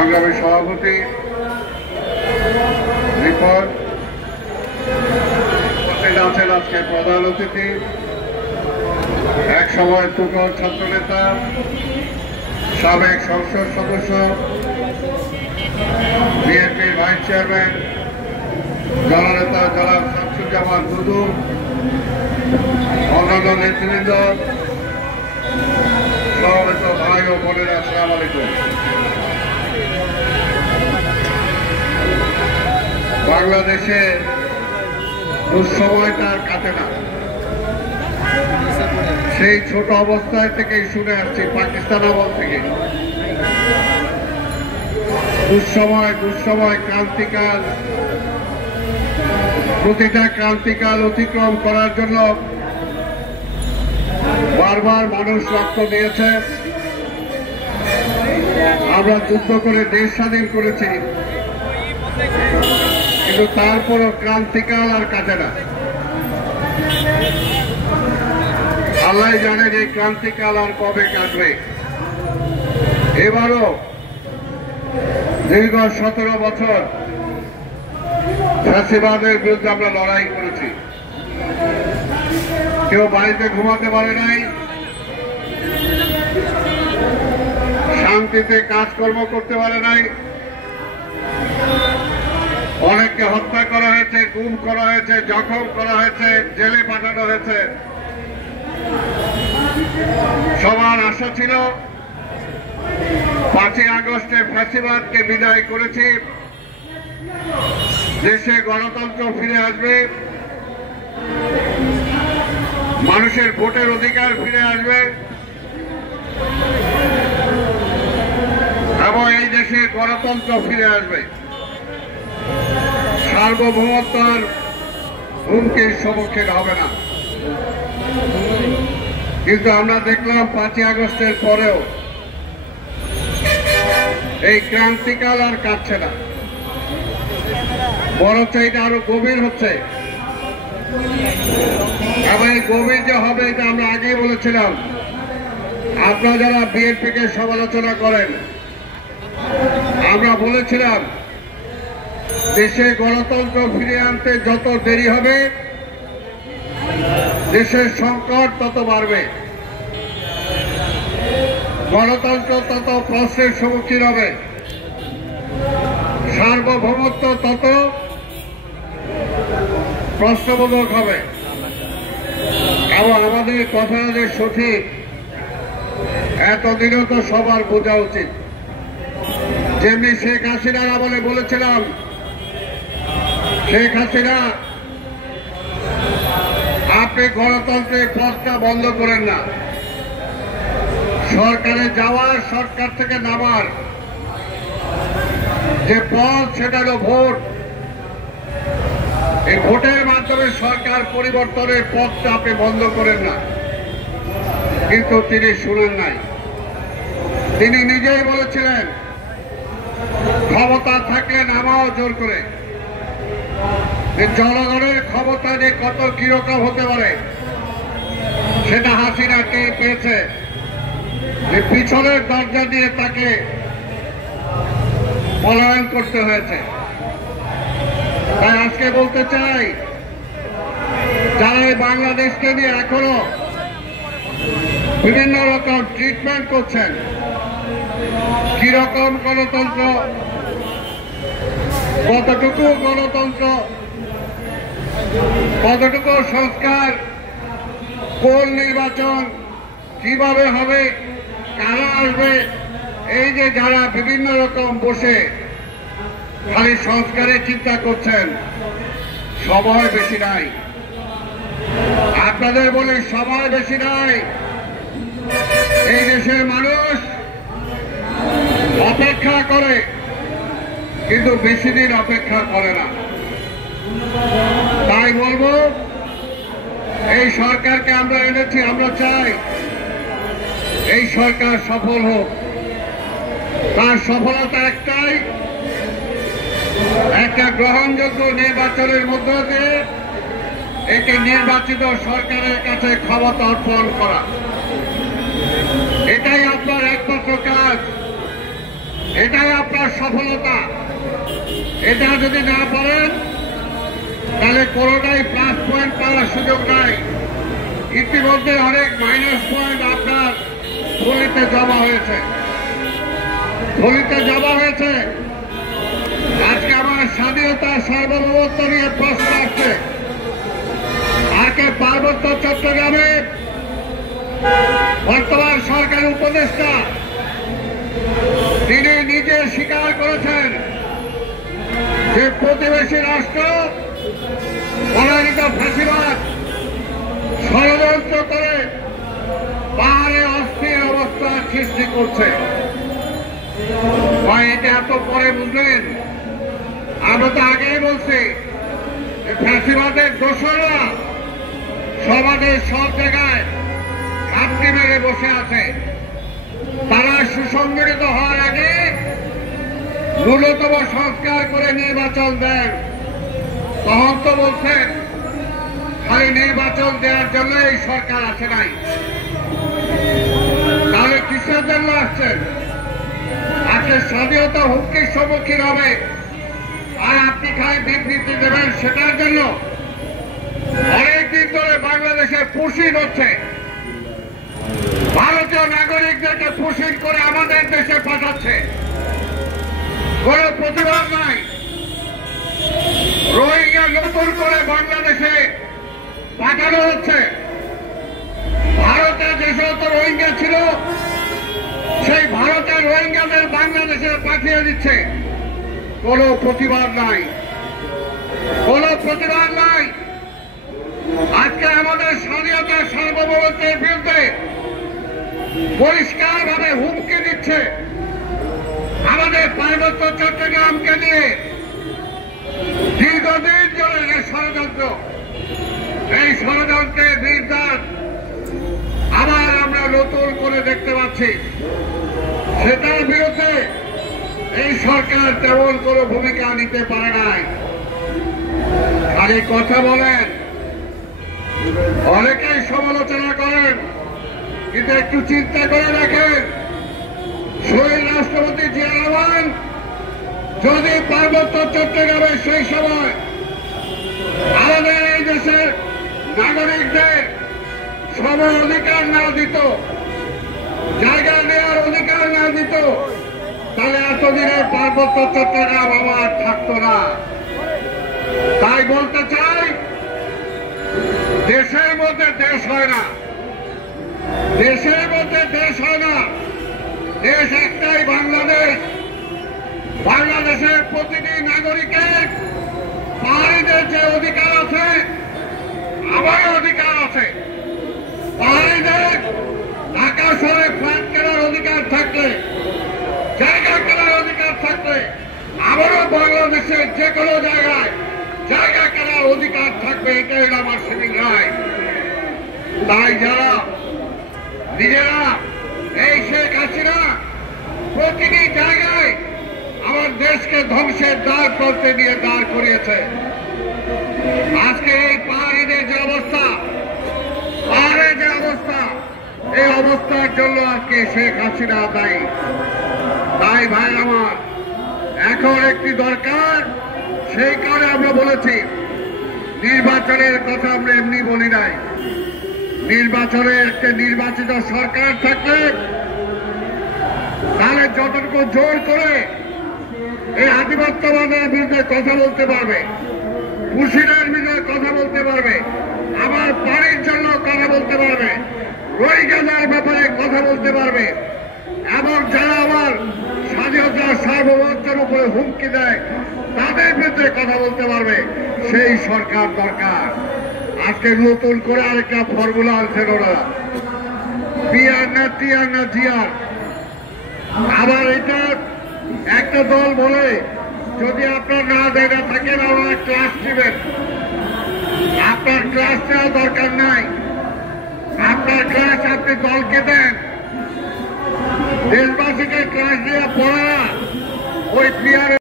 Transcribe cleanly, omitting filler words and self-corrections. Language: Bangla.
সংগ্রামী সভাপতি রিপন, উপস্থিত আছেন আজকে প্রধান অতিথি, এক সময় তুখোর ছাত্রনেতা, সাবেক সংসদ সদস্য, বিএনপির ভাইস চেয়ারম্যান জননেতা জনাব শামসুজ্জামান দুদু, অন্যান্য নেতৃবৃন্দ, সমবেত ভাই ও বোনেরা, আসসালামু আলাইকুম। বাংলাদেশে দুঃসময়টা আর কাটে না, সেই ছোট অবস্থায় থেকেই শুনে আসছি, পাকিস্তান আমল থেকে। দুঃসময় ক্রান্তিকাল, প্রতিটা ক্রান্তিকাল অতিক্রম করার জন্য বারবার মানুষ রক্ত দিয়েছে। আমরা যুদ্ধ করে দেশ স্বাধীন করেছি, কিন্তু তারপরও ক্রান্তিকাল আর কাটে না। আল্লাহ জানে যে ক্রান্তিকাল আর কবে কাটবে। এবারও দীর্ঘ 17 বছর ফ্যাসিবাদের বিরুদ্ধে আমরা লড়াই করেছি। কেউ বাড়িতে ঘুমাতে পারে নাই, শান্তিতে কাজকর্ম করতে পারে নাই, অনেককে হত্যা করা হয়েছে, গুম করা হয়েছে, জখম করা হয়েছে, জেলে পাঠানো হয়েছে। সবার আশা ছিল 5ই আগস্টে ফ্যাসিবাদকে বিদায় করেছি, দেশে গণতন্ত্র ফিরে আসবে, মানুষের ভোটের অধিকার ফিরে আসবে এবং এই দেশে গণতন্ত্র ফিরে আসবে, সার্বভৌমত্বের হুমকির সম্মুখীন হবে না। কিন্তু আমরা দেখলাম 5ই আগস্টের পরেও এই ক্রান্তিকাল আর কাটছে না, বরঞ্চ এটা আরো গভীর হচ্ছে। এবং এই গভীর যে হবে এটা আমরা আগেই বলেছিলাম। আপনারা যারা বিএনপিকে সমালোচনা করেন, আমরা বলেছিলাম দেশে গণতন্ত্র ফিরে আনতে যত দেরি হবে দেশের সংকট তত বাড়বে, গণতন্ত্র তত প্রশ্নের সম্মুখীন হবে, সার্বভৌমত্ব তত প্রশ্নবোধক হবে। এবং আমাদের কথাটা যে সঠিক এতদিনও তো সবার বোঝা উচিত। যেমনি শেখ হাসিনার আমলে বলেছিলাম, শেখ হাসিনা আপনি গণতন্ত্রের পথটা বন্ধ করেন না, সরকারে যাওয়ার, সরকার থেকে নামার যে পথ সেটা হলো ভোট। এই ভোটের মাধ্যমে সরকার পরিবর্তনের পথটা আপনি বন্ধ করেন না। কিন্তু তিনি শুনেন নাই। তিনি নিজেই বলেছিলেন ক্ষমতা থাকলে নামাও জোর করে। জনগণের ক্ষমতা যে কত কিরকম হতে পারে সেটা হাসিনা টের পেয়েছে। পিছনের দরজা দিয়ে তাকে পলায়ন করতে হয়েছে। তাই আজকে বলতে চাই, যারা এই বাংলাদেশকে নিয়ে এখনো বিভিন্ন রকম ট্রিটমেন্ট করছেন, কিরকম গণতন্ত্র, কতটুকু গণতন্ত্র, কতটুকু সংস্কার, কোন নির্বাচন কিভাবে হবে, কারা আসবে, এই যে যারা বিভিন্ন রকম বসে খালি সংস্কারের চিন্তা করছেন, সময় বেশি নাই। আপনাদের বলি সময় বেশি নাই। এই দেশের মানুষ অপেক্ষা করে, কিন্তু বেশি দিন অপেক্ষা করে না। তাই বলবো, এই সরকারকে আমরা এনেছি, আমরা চাই এই সরকার সফল হোক। তার সফলতা একটাই, একটা গ্রহণযোগ্য নির্বাচনের মধ্য দিয়ে একটি নির্বাচিত সরকারের কাছে ক্ষমতা অর্পণ করা। এটাই আপনার একমাত্র কাজ। এটাই আপনার সফলতা। এটা যদি না পারেন তাহলে কোনোটাই প্লাস পয়েন্ট পাওয়ার সুযোগ নাই। ইতিমধ্যে অনেক মাইনাস পয়েন্ট আপনার থলিতে জমা হয়েছে। আজকে আমার স্বাধীনতা সার্বভৌমত্ব নিয়ে প্রশ্ন আসছে। আজকে পার্বত্য চট্টগ্রামে বর্তমান সরকার উপদেষ্টা তিনি নিজে স্বীকার করেছেন যে প্রতিবেশী রাষ্ট্র পরাজিত ফ্যাসিবাদ ষড়যন্ত্র করে পাহাড়ে অস্থির অবস্থা সৃষ্টি করছে। এটা এত পরে বুঝলেন? আমরা তো আগেই বলছি ফ্যাসিবাদের দোষরা সমাজের সব জায়গায় ঘাটতি মেরে বসে আছে। তারা সুসংগঠিত হওয়ার আগে ন্যূনতম সংস্কার করে নির্বাচন দেন। তখন তো বলছেন খালি নির্বাচন দেওয়ার জন্য এই সরকার আসে নাই, তাহলে কিসের জন্য আসছেন? আজকে স্বাধীনতা হুমকির সম্মুখীন হবে আর আপনি খালি বিবৃতি দেবেন সেটার জন্য? অনেকদিন ধরে বাংলাদেশে পুশিং হচ্ছে, ভারতীয় নাগরিকদেরকে পুশিং করে আমাদের দেশে পাঠাচ্ছে, কোন প্রতিবাদ নাই। রোহিঙ্গা নতুন করে বাংলাদেশে পাঠানো হচ্ছে। ভারতের যে সমস্ত রোহিঙ্গা ছিল সেই ভারতের রোহিঙ্গাদের বাংলাদেশে পাঠিয়ে দিচ্ছে। কোন প্রতিবাদ নাই। আজকে আমাদের স্বাধীনতা সার্বভৌমত্বের বিরুদ্ধে পরিষ্কারভাবে হুমকি দিচ্ছে আমাদের পার্বত্য চট্টগ্রামকে নিয়ে দীর্ঘদিন ধরে ষড়যন্ত্র। এই ষড়যন্ত্রের নির্যাতন আবার আমরা নতুন করে দেখতে পাচ্ছি। সেটার বিরুদ্ধে এই সরকার তেমন কোনো ভূমিকা নিতে পারে নাই। খালি কথা বলেন, অনেকেই সমালোচনা করেন, কিন্তু একটু চিন্তা করে দেখেন শহীদ রাষ্ট্রপতি জিয়া রহমান যদি পার্বত্য চট্টগ্রামে সেই সময় আমাদের এই দেশের নাগরিকদের সম অধিকার না দিত, জায়গা নেওয়ার অধিকার না দিত, তাহলে এতদিনে পার্বত্য চট্টগ্রাম আমার থাকতো না। তাই বলতে চাই, দেশের মধ্যে দেশ হয় না, দেশ একটাই বাংলাদেশ। বাংলাদেশের প্রতিটি নাগরিকের পাহাড়িদের যে অধিকার আছে আমারও অধিকার আছে। পাহাড়িদের ঢাকা শহরে ফ্ল্যাট কেনার অধিকার থাকলে, জায়গা কেনার অধিকার থাকলে আমারও বাংলাদেশের যে কোনো জায়গায় জায়গা কেনার অধিকার থাকবে। এটাই আমার সিভিল রাইট। তাই যারা নিজেরা এই শেখ হাসিনা প্রতিটি জায়গায় আমার দেশকে ধ্বংসের দ্বার করতে নিয়ে দাঁড় করিয়েছে। আজকে এই পাহাড়িদের যে অবস্থা, এই অবস্থার জন্য আজকে শেখ হাসিনা দায়ী। তাই ভাই আমার এখন একটি দরকার, সেই কারণে আমরা বলেছি নির্বাচনের কথা আমরা এমনি বলি নাই। নির্বাচনে একটা নির্বাচিত সরকার থাকলে তাহলে যতটুকু জোর করে এই আধিপত্যবাদের বিরুদ্ধে কথা বলতে পারবে, কুশিনের বিরুদ্ধে কথা বলতে পারবে, আমার বাড়ির জন্য কথা বলতে পারবে, রোহিঙ্গাদের ব্যাপারে কথা বলতে পারবে, এবং যারা আমার স্বাধীনতা সার্বভৌমত্বের উপরে হুমকি দেয় তাদের বিরুদ্ধে কথা বলতে পারবে, সেই সরকার দরকার। আজকে নতুন করে আরেকটা ফর্মুলা আনছেন ওরা, পিআর না টিআর না জিআর। আবার এটা একটা দল বলে যদি আপনার না জায়গা থাকেন আপনারা ক্লাস নেবেন। আপনার ক্লাস নেওয়ার দরকার নাই, আপনার ক্লাস আপনি দলকে দেন। দেশবাসীকে ক্লাস দিয়ে পড়া ওই পিআর